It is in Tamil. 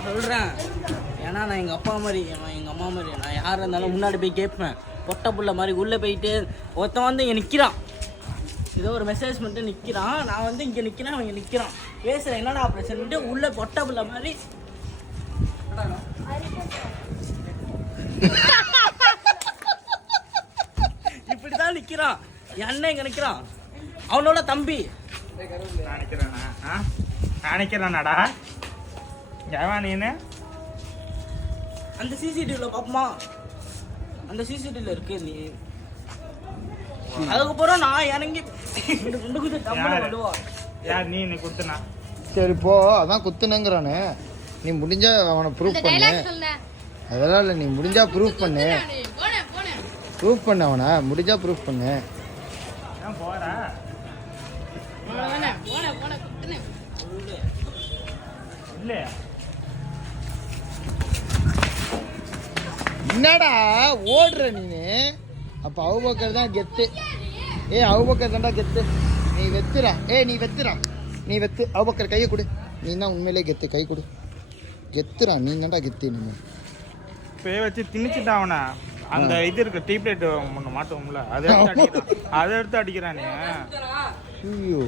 நான் சொல்கிறேன். ஏன்னா நான் எங்கள் அப்பா மாதிரி, எங்கள் அம்மா மாதிரி, நான் யாராக இருந்தாலும் முன்னாடி போய் கேட்பேன். பொட்டை புள்ள மாதிரி உள்ளே போயிட்டு ஒருத்தன் வந்து இங்கே நிற்கிறான், ஏதோ ஒரு மெசேஜ் பண்ணிட்டு நிற்கிறான். நான் வந்து இங்கே நிற்கிறேன், அவன் இங்கே நிற்கிறான். பேசுகிறேன், என்னடா பிரச்சனைட்டு உள்ளே பொட்டை புள்ள மாதிரி இப்படிதான் நிற்கிறான். என் அண்ணன் இங்கே நிற்கிறான், அவனோட தம்பி. நினைக்கிறேன்னாடா நீனு அந்த சிசிடிவில பாப்பமா, அந்த சிசிடிவில இருக்கு. நீ அதுக்கப்புறம் நான் இறங்கி யார் நீ குத்துனா? சரி போ, அதான் குத்துனங்கிறானே. நீ முடிஞ்சா அவனை ப்ரூஃப் பண்ணு. அதெல்லாம் இல்லை, நீ முடிஞ்சா ப்ரூஃப் பண்ணு. ப்ரூஃப் பண்ணு, அவனை முடிஞ்சா ப்ரூஃப் பண்ணு. போறா இல்லையா? என்னடா ஓடுற நீனு? அப்ப அவுபக்கர் தான் கெத்து. அவுபக்கர் தான்டா கெத்து. நீ வெத்துறா. நீ வெத்துறா. நீ வெத்து. அவுபக்கர் கையை கொடு. நீ தான் உண்மையிலே கெத்து. கை கொடு. கெத்துறா. நீ தான்டா கெத்து. நம்ம பே வச்சு திணிச்சுட்டா அவனை. அந்த இது இருக்கு, டீ பிளேட் ஒன்று மாட்டுவோம்ல, அதை எடுத்து அடிக்கிறான். நீ. ஐயோ.